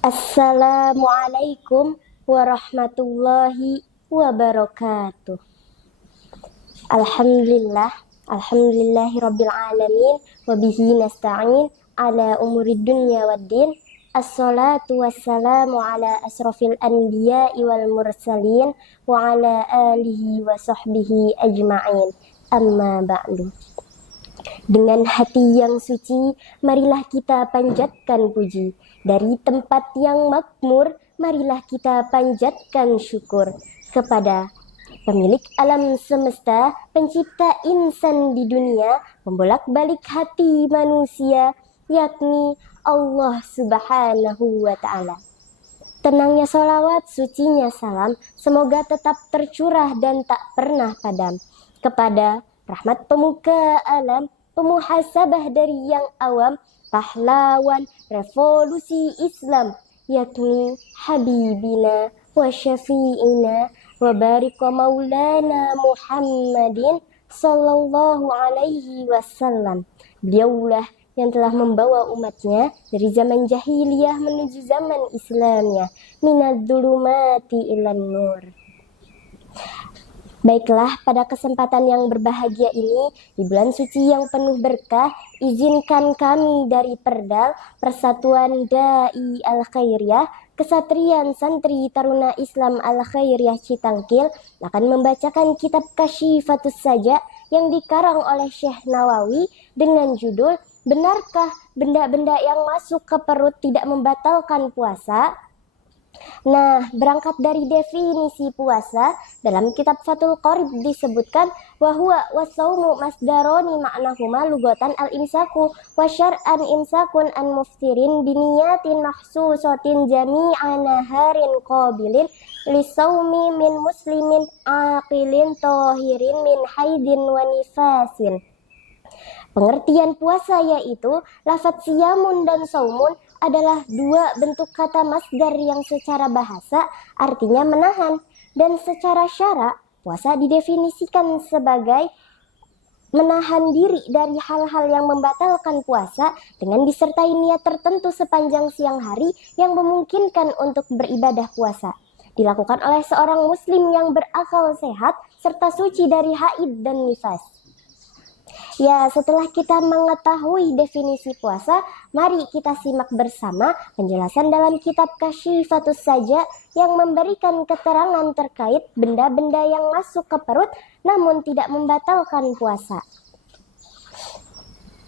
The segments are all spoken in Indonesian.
Assalamualaikum warahmatullahi wabarakatuh. Alhamdulillahi rabbil alamin wa bihi nasta'in ala umurid dunya waddin. Assalatu wassalamu ala asrafil anbiya'i wal mursalin wa ala alihi wa sahbihi ajma'in. Amma ba'du. Dengan hati yang suci, marilah kita panjatkan puji. Dari tempat yang makmur, marilah kita panjatkan syukur kepada pemilik alam semesta, pencipta insan di dunia, membolak-balik hati manusia, yakni Allah Subhanahu wa Ta'ala. Tenangnya sholawat, sucinya salam, semoga tetap tercurah dan tak pernah padam kepada rahmat pemuka alam, pemuhasabah dari yang awam, pahlawan revolusi Islam, yakni Habibina wa Syafi'ina wa barik wa maulana Muhammadin sallallahu alaihi wasallam. Beliaulah yang telah membawa umatnya dari zaman jahiliyah menuju zaman Islamnya, minadz dzulumati ilan nur. Baiklah, pada kesempatan yang berbahagia ini, di bulan suci yang penuh berkah, izinkan kami dari Perdal, Persatuan Dai Al-Khairiyah, Kesatrian Santri Taruna Islam Al-Khairiyah Citangkil, akan membacakan kitab Kasyifatus Saja yang dikarang oleh Syekh Nawawi dengan judul Benarkah benda-benda yang masuk ke perut tidak membatalkan puasa? Nah, berangkat dari definisi puasa, dalam kitab Fathul Qorib disebutkan wahwa wasaumu masdaroni ma'nahuma lugatan al-imsaku wa syar'an imsakun an muftirin biniyatin mahsusatin jami'a naharin qabilin lisaumi min muslimin aqilin tohirin min haidin wa nifasin. Pengertian puasa yaitu lafaz siyamun dan saumun adalah dua bentuk kata masdar yang secara bahasa artinya menahan, dan secara syara puasa didefinisikan sebagai menahan diri dari hal-hal yang membatalkan puasa dengan disertai niat tertentu sepanjang siang hari yang memungkinkan untuk beribadah puasa. Dilakukan oleh seorang muslim yang berakal sehat serta suci dari haid dan nifas. Ya, setelah kita mengetahui definisi puasa, mari kita simak bersama penjelasan dalam kitab Kasyifatus Saja yang memberikan keterangan terkait benda-benda yang masuk ke perut namun tidak membatalkan puasa.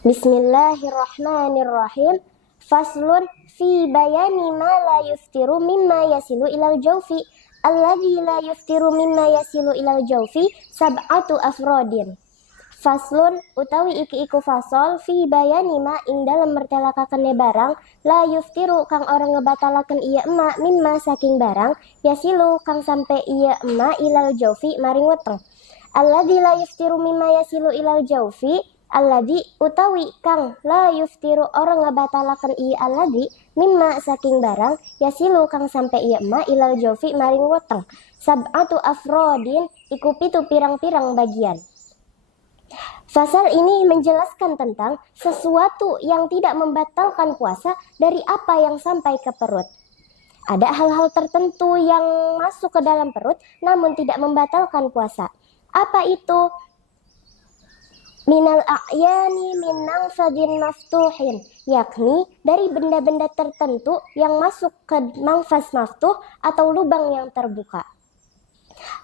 Bismillahirrahmanirrahim. Faslun fi bayani ma la yuftiru mimma yasilu ilal jawfi. Alladzi la yuftiru mimma yasilu ilal jawfi sab'atu afrodin. Faslun utawi iki-iku fasol fi bayani ma ing dalam mertelakaken barang la yuftiru kang orang ngebatalaken iya emak mimma saking barang yasilu kang sampai iya emak ilal jaufi maring weteng. Alladzi la yuftiru mimma yasilu ilal jaufi, alladzi utawi kang la yuftiru orang ngebatalaken iya alladzi mimma saking barang yasilu kang sampai iya emak ilal jaufi maring weteng. Sab'atu afrodin iku pitu pirang-pirang bagian. Fasal ini menjelaskan tentang sesuatu yang tidak membatalkan puasa dari apa yang sampai ke perut. Ada hal-hal tertentu yang masuk ke dalam perut namun tidak membatalkan puasa. Apa itu? Minal a'yani min nafadin maftuhin, yakni dari benda-benda tertentu yang masuk ke nafas maftuh atau lubang yang terbuka.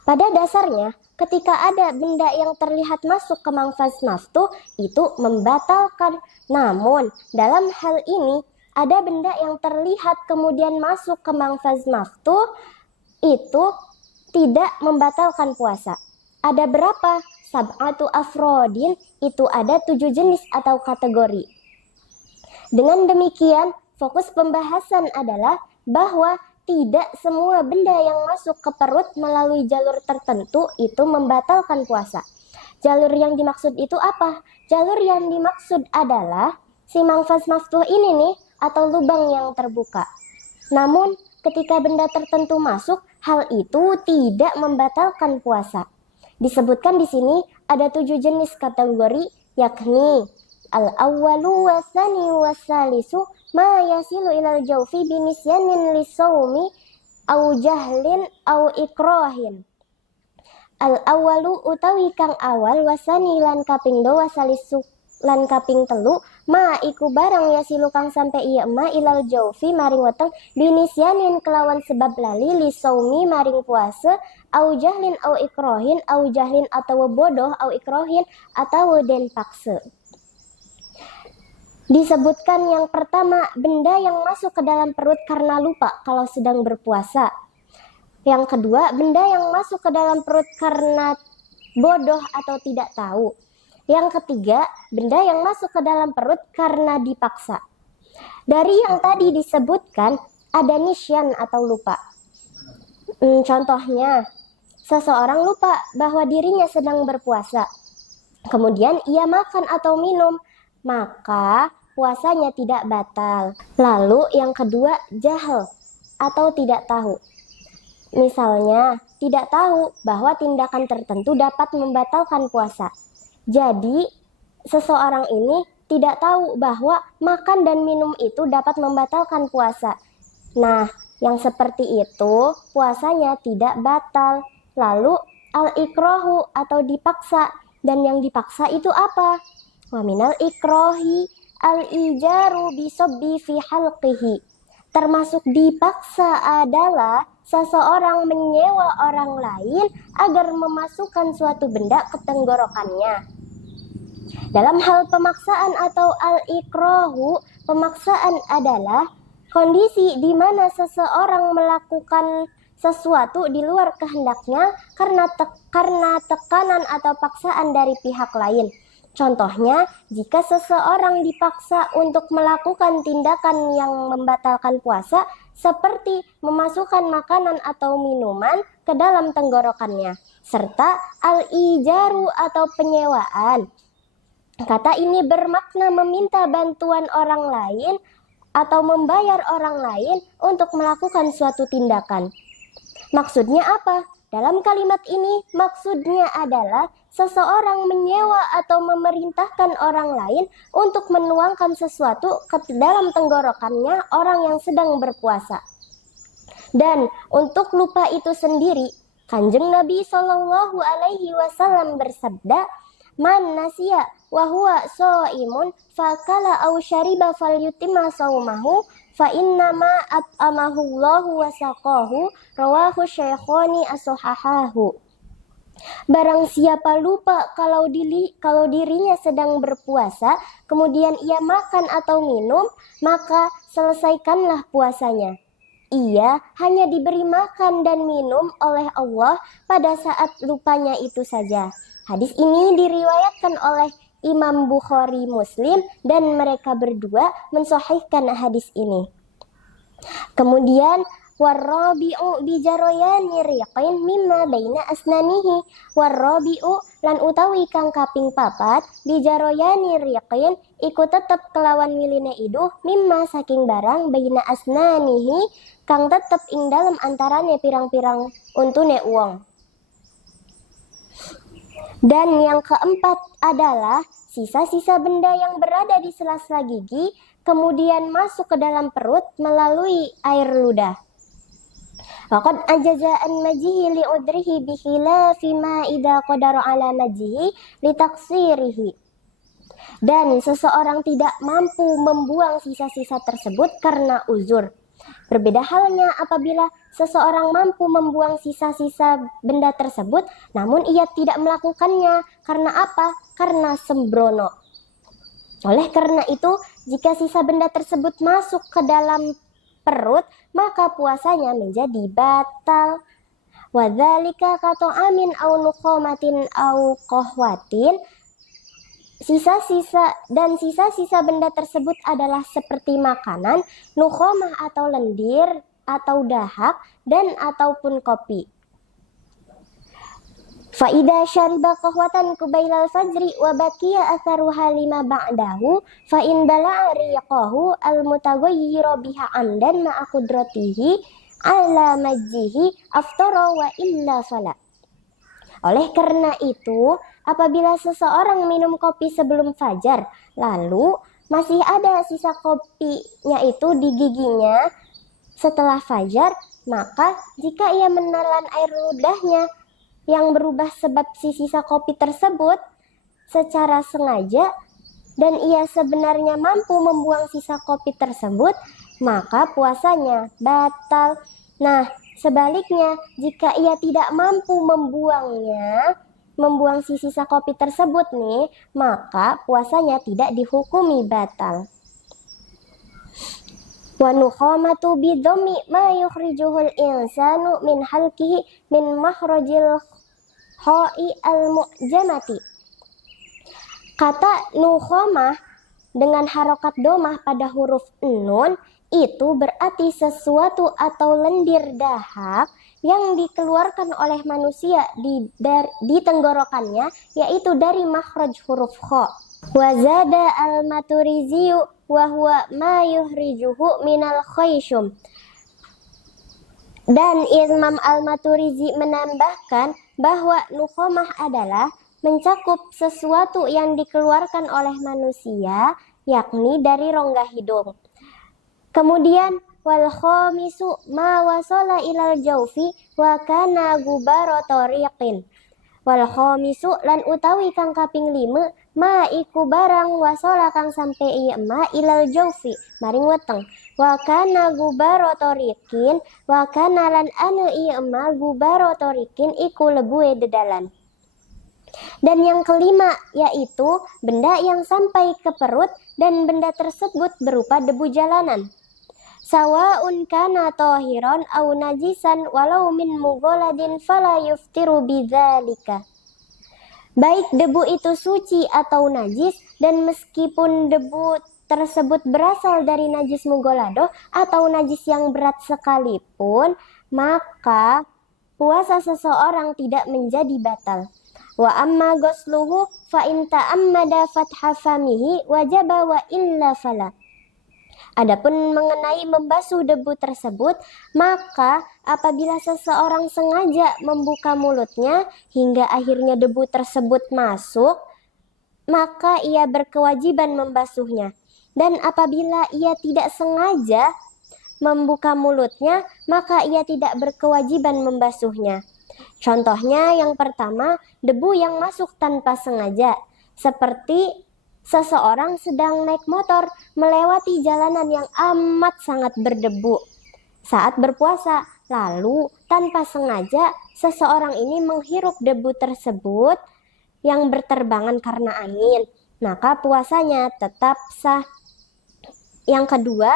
Pada dasarnya, ketika ada benda yang terlihat masuk ke manfas maftuh, itu membatalkan. Namun, dalam hal ini, ada benda yang terlihat kemudian masuk ke manfas maftuh, itu tidak membatalkan puasa. Ada berapa? Sab'atu afrodin, itu ada 7 jenis atau kategori. Dengan demikian, fokus pembahasan adalah bahwa tidak semua benda yang masuk ke perut melalui jalur tertentu itu membatalkan puasa. Jalur yang dimaksud itu apa? Jalur yang dimaksud adalah si manfas maftuh ini nih, atau lubang yang terbuka. Namun ketika benda tertentu masuk, hal itu tidak membatalkan puasa. Disebutkan di sini ada 7 jenis kategori, yakni Al-awwalu wasani wasalisu ma yasilu ilal jawfi binisyanin lisawmi au jahlin au ikrohin. Al-awwalu utawi kang awal wasani lan kaping 2 wasalisu lan kaping 3 ma iku barang yasilu kang sampe iya ma ilal jawfi maring weteng binisyanin kelawan sebab lali lisaumi maring puasa au jahlin au ikrohin au jahlin atau bodoh au ikrohin atau den paksa. Disebutkan yang pertama, benda yang masuk ke dalam perut karena lupa kalau sedang berpuasa. Yang kedua, benda yang masuk ke dalam perut karena bodoh atau tidak tahu. Yang ketiga, benda yang masuk ke dalam perut karena dipaksa. Dari yang tadi disebutkan, ada nisyan atau lupa. Contohnya, seseorang lupa bahwa dirinya sedang berpuasa. Kemudian ia makan atau minum, maka puasanya tidak batal. Lalu yang kedua, jahal atau tidak tahu. Misalnya, tidak tahu bahwa tindakan tertentu dapat membatalkan puasa. Jadi, seseorang ini tidak tahu bahwa makan dan minum itu dapat membatalkan puasa. Nah, yang seperti itu puasanya tidak batal. Lalu, al-ikrohu atau dipaksa. Dan yang dipaksa itu apa? Wa minal ikrohi al-ijaru bisobbi fi halqihi. Termasuk dipaksa adalah seseorang menyewa orang lain agar memasukkan suatu benda ke tenggorokannya. Dalam hal pemaksaan atau al-ikrohu, pemaksaan adalah kondisi di mana seseorang melakukan sesuatu di luar kehendaknya karena tekanan atau paksaan dari pihak lain. Contohnya, jika seseorang dipaksa untuk melakukan tindakan yang membatalkan puasa, seperti memasukkan makanan atau minuman ke dalam tenggorokannya, serta al-ijaru atau penyewaan. Kata ini bermakna meminta bantuan orang lain atau membayar orang lain untuk melakukan suatu tindakan. Maksudnya apa? Dalam kalimat ini maksudnya adalah seseorang menyewa atau memerintahkan orang lain untuk menuangkan sesuatu ke dalam tenggorokannya orang yang sedang berpuasa. Dan untuk lupa itu sendiri, Kanjeng Nabi Shallallahu Alaihi Wasallam bersabda, "Man nasiya wa huwa shaimun fakala aw syariba falyutimma saumahu fa innama at'amahu Allahu wa saqahu." Rawahu Syaikhani as-sahahahu. Barang siapa lupa kalau dirinya sedang berpuasa, kemudian ia makan atau minum, maka selesaikanlah puasanya. Ia hanya diberi makan dan minum oleh Allah pada saat lupanya itu saja. Hadis ini diriwayatkan oleh Imam Bukhari Muslim dan mereka berdua mensahihkan hadis ini. Kemudian warrabi'u bijaroyani riqin mimma baina asnanihi. Warrabi'u lan utawi kang kaping papat bijaroyani riqin iku tetep kelawan miline iduh mimma saking barang baina asnanihi kang tetep ing dalem antarane pirang-pirang untune uwong. Dan yang keempat adalah sisa-sisa benda yang berada di sela-sela gigi kemudian masuk ke dalam perut melalui air ludah. Waqad ajaza an majihi li'udrihi bikhilafi ma idza qadara ala majihi litaksirihi. Dan seseorang tidak mampu membuang sisa-sisa tersebut karena uzur. Berbeda halnya apabila seseorang mampu membuang sisa-sisa benda tersebut, namun ia tidak melakukannya. Karena apa? Karena sembrono. Oleh karena itu, jika sisa benda tersebut masuk ke dalam perut, maka puasanya menjadi batal. Wadzalika kata'amin au nuqamatin au qahwatin. Sisa-sisa benda tersebut adalah seperti makanan, nuqamah atau lendir, atau dahak, dan ataupun kopi. Fa'idha syariba qahwatan kubailal fajri wa baqiya atharuha lima ba'dahu fa'in bala'a riqahu al-mutaghayyira biha amdan ma'a qudratihi ala majjihi aftara wa illa salat. Oleh karena itu, apabila seseorang minum kopi sebelum fajar, lalu masih ada sisa kopinya itu di giginya setelah fajar, maka jika ia menelan air ludahnya yang berubah sebab si sisa kopi tersebut secara sengaja dan ia sebenarnya mampu membuang sisa kopi tersebut, maka puasanya batal. Nah, sebaliknya, jika ia tidak mampu membuang si sisa kopi tersebut nih, maka puasanya tidak dihukumi batal. Wa nukhamatu bidhammi ma yukhrijuhul insanu min halqihi min makhrajil kha'i al-mu'jamati. Kata nukhamah dengan harokat domah pada huruf nun itu berarti sesuatu atau lendir dahak yang dikeluarkan oleh manusia di tenggorokannya, yaitu dari makhraj huruf kha. Wazada al-Maturiziyu wa huwa ma yuhrijuhu minal khayshum. Dan Imam al-Maturizi menambahkan bahwa nukhamah adalah mencakup sesuatu yang dikeluarkan oleh manusia, yakni dari rongga hidung. Kemudian wal khamisu ma wasala ilal jaufi wa kana gubaro tariqin. Wal khamisu lan utawi kang kaping 5 ma iku barang wasala kang sampe ieu ma ilal jaufi maring weteng. Wa kana gubaro tariqin wa kana lan anu ieu ma gubaro tariqin iku lebue dedalan. Dan yang kelima yaitu benda yang sampai ke perut dan benda tersebut berupa debu jalanan. Sawa'un kana tahiran au najisan walau min mughaladin fala yuftiru bidzalika. Baik debu itu suci atau najis, dan meskipun debu tersebut berasal dari najis mughalado atau najis yang berat sekalipun, maka puasa seseorang tidak menjadi batal. Wa amma ghusluhu fa in ta'ammada fatha famihi wajaba wa illa fala. Adapun mengenai membasuh debu tersebut, maka apabila seseorang sengaja membuka mulutnya hingga akhirnya debu tersebut masuk, maka ia berkewajiban membasuhnya. Dan apabila ia tidak sengaja membuka mulutnya, maka ia tidak berkewajiban membasuhnya. Contohnya yang pertama, debu yang masuk tanpa sengaja, seperti seseorang sedang naik motor melewati jalanan yang amat sangat berdebu saat berpuasa, lalu tanpa sengaja seseorang ini menghirup debu tersebut yang berterbangan karena angin, maka puasanya tetap sah. Yang kedua,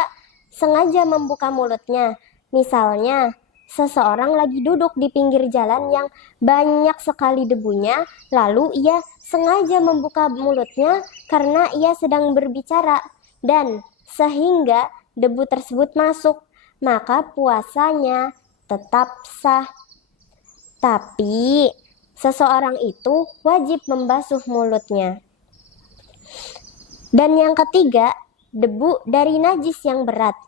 sengaja membuka mulutnya. Misalnya, seseorang lagi duduk di pinggir jalan yang banyak sekali debunya, lalu ia sengaja membuka mulutnya karena ia sedang berbicara dan sehingga debu tersebut masuk, maka puasanya tetap sah. Tapi seseorang itu wajib membasuh mulutnya. Dan yang ketiga, debu dari najis yang berat.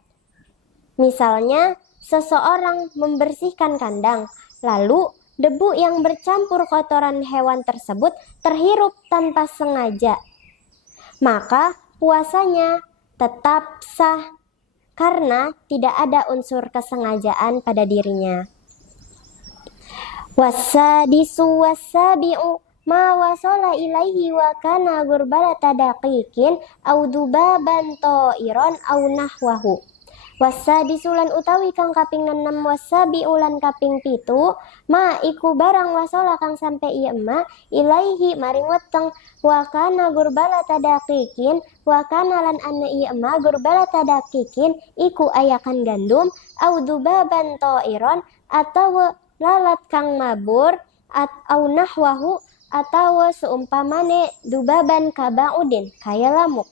Misalnya, seseorang membersihkan kandang, lalu debu yang bercampur kotoran hewan tersebut terhirup tanpa sengaja, maka puasanya tetap sah karena tidak ada unsur kesengajaan pada dirinya. Wasadisu wasabi'u ma wasala ilaihi wa kana gurbalata daqiqin au dubaban ta'iran au nahwahu. Wasadisulan utawi kang kaping 6 wasabiulan kaping 7 ma iku barang wasala kang sampe ieu ma ilaihi maring weteng wa kana gurbalata daqiqin wa kana lan ana ieu ma gurbalata daqiqin iku ayakan gandum au dubaban ta'iran atawa lalat kang mabur au nahwahu atawa seumpamane dubaban kabaudin kaya lamuk.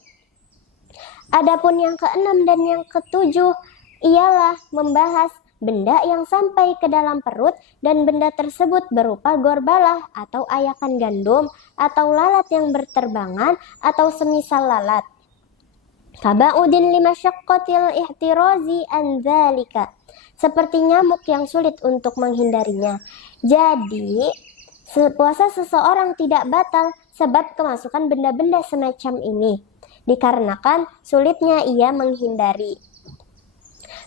Adapun yang keenam dan yang ketujuh ialah membahas benda yang sampai ke dalam perut dan benda tersebut berupa gorbalah atau ayakan gandum atau lalat yang berterbangan atau semisal lalat. Kabaudin limasyaqqatil ihtirazi an dzalika. Seperti nyamuk yang sulit untuk menghindarinya. Jadi Puasa seseorang tidak batal sebab kemasukan benda-benda semacam ini, dikarenakan sulitnya ia menghindari.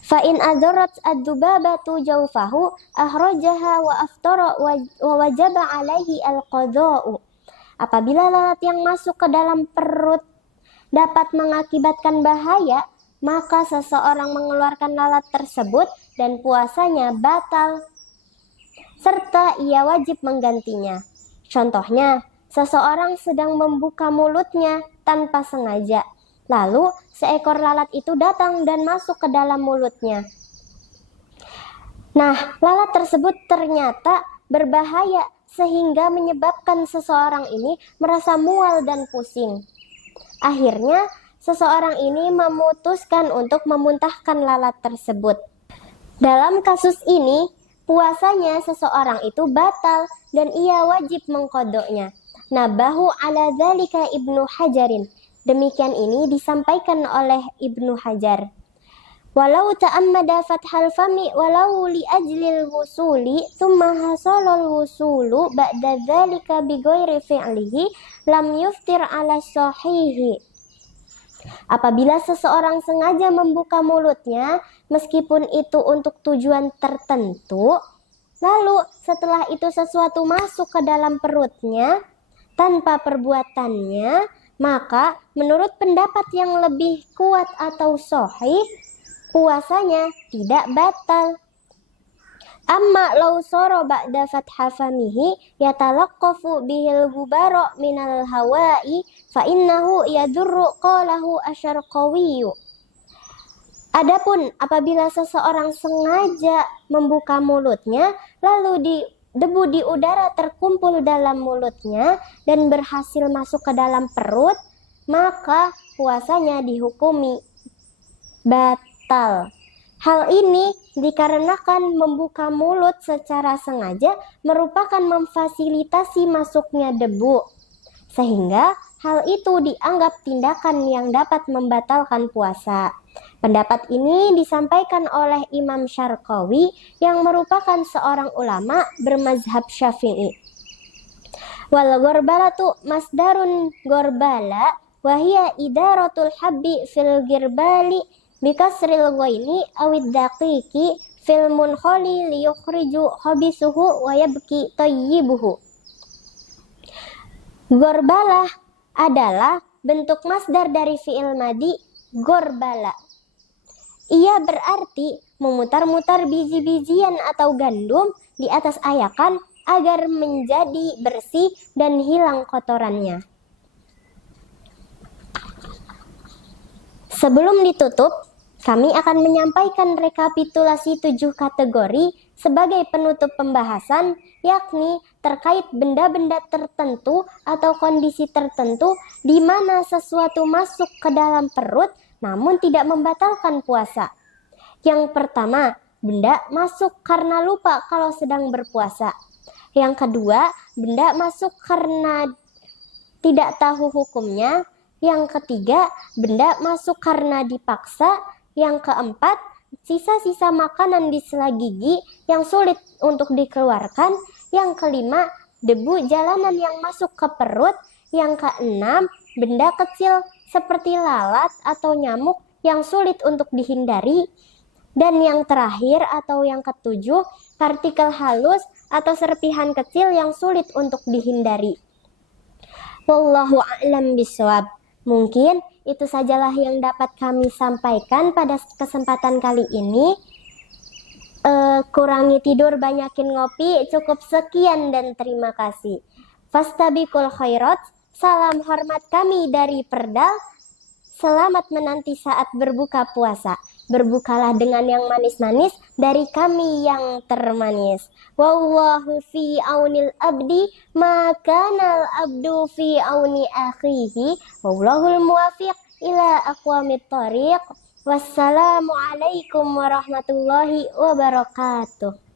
Fa'in adzarat ad-dubabatu jawfahu ahrajaha wa aftara wa wajaba alaihi al-qadha'u. Apabila lalat yang masuk ke dalam perut dapat mengakibatkan bahaya, maka seseorang mengeluarkan lalat tersebut dan puasanya batal, serta ia wajib menggantinya. Contohnya, seseorang sedang membuka mulutnya tanpa sengaja, lalu seekor lalat itu datang dan masuk ke dalam mulutnya. Nah, lalat tersebut ternyata berbahaya sehingga menyebabkan seseorang ini merasa mual dan pusing. Akhirnya, seseorang ini memutuskan untuk memuntahkan lalat tersebut. Dalam kasus ini, puasanya seseorang itu batal dan ia wajib mengqadoknya. Nabahu ala dzalika Ibnu Hajarin. Demikian ini disampaikan oleh Ibnu Hajar. Walau ta'ammada fathal fami walau li ajlil wusuli thumma hasalal wusulu ba'da dzalika bi ghairi fi'lihi lam yuftir ala sahihi. Apabila seseorang sengaja membuka mulutnya meskipun itu untuk tujuan tertentu, lalu setelah itu sesuatu masuk ke dalam perutnya tanpa perbuatannya, maka menurut pendapat yang lebih kuat atau sahih, puasanya tidak batal. Amma law sara ba'da fatha famihi yatalaqqafu bihil gubara minal hawa'i fa innahu yadurru qalahu asyarqawiyyu. Adapun apabila seseorang sengaja membuka mulutnya lalu debu di udara terkumpul dalam mulutnya dan berhasil masuk ke dalam perut, maka puasanya dihukumi batal. Hal ini dikarenakan membuka mulut secara sengaja merupakan memfasilitasi masuknya debu, sehingga hal itu dianggap tindakan yang dapat membatalkan puasa. Pendapat ini disampaikan oleh Imam Syarqawi yang merupakan seorang ulama bermazhab Syafi'i. Wal gorbalatu masdarun gorbala wahia idaratul habbi fil girbali bikasril ghaini awid daqiqi fil munkhali liyukhriju khabisuhu wa yabki tayyibuhu. Gorbalah adalah bentuk masdar dari fi'il madi gorbala. Ia berarti memutar-mutar biji-bijian atau gandum di atas ayakan agar menjadi bersih dan hilang kotorannya. Sebelum ditutup, kami akan menyampaikan rekapitulasi 7 kategori sebagai penutup pembahasan, yakni terkait benda-benda tertentu atau kondisi tertentu di mana sesuatu masuk ke dalam perut namun tidak membatalkan puasa. Yang pertama, benda masuk karena lupa kalau sedang berpuasa. Yang kedua, benda masuk karena tidak tahu hukumnya. Yang ketiga, benda masuk karena dipaksa. Yang keempat, sisa-sisa makanan di sela gigi yang sulit untuk dikeluarkan. Yang kelima, debu jalanan yang masuk ke perut. Yang keenam, benda kecil seperti lalat atau nyamuk yang sulit untuk dihindari. Dan yang terakhir atau yang ketujuh, partikel halus atau serpihan kecil yang sulit untuk dihindari. Wallahu a'lam bishawab. Mungkin itu sajalah yang dapat kami sampaikan pada kesempatan kali ini. Kurangi tidur, banyakin ngopi. Cukup sekian dan terima kasih. Fastabiqul khairat. Salam hormat kami dari Perdal. Selamat menanti saat berbuka puasa. Berbukalah dengan yang manis-manis dari kami yang termanis. Wallahu fi aunil abdi makanal abdu fi auni akhihi. Wallahul muwafiq ila aqwamit thariq. Wassalamualaikum warahmatullahi wabarakatuh.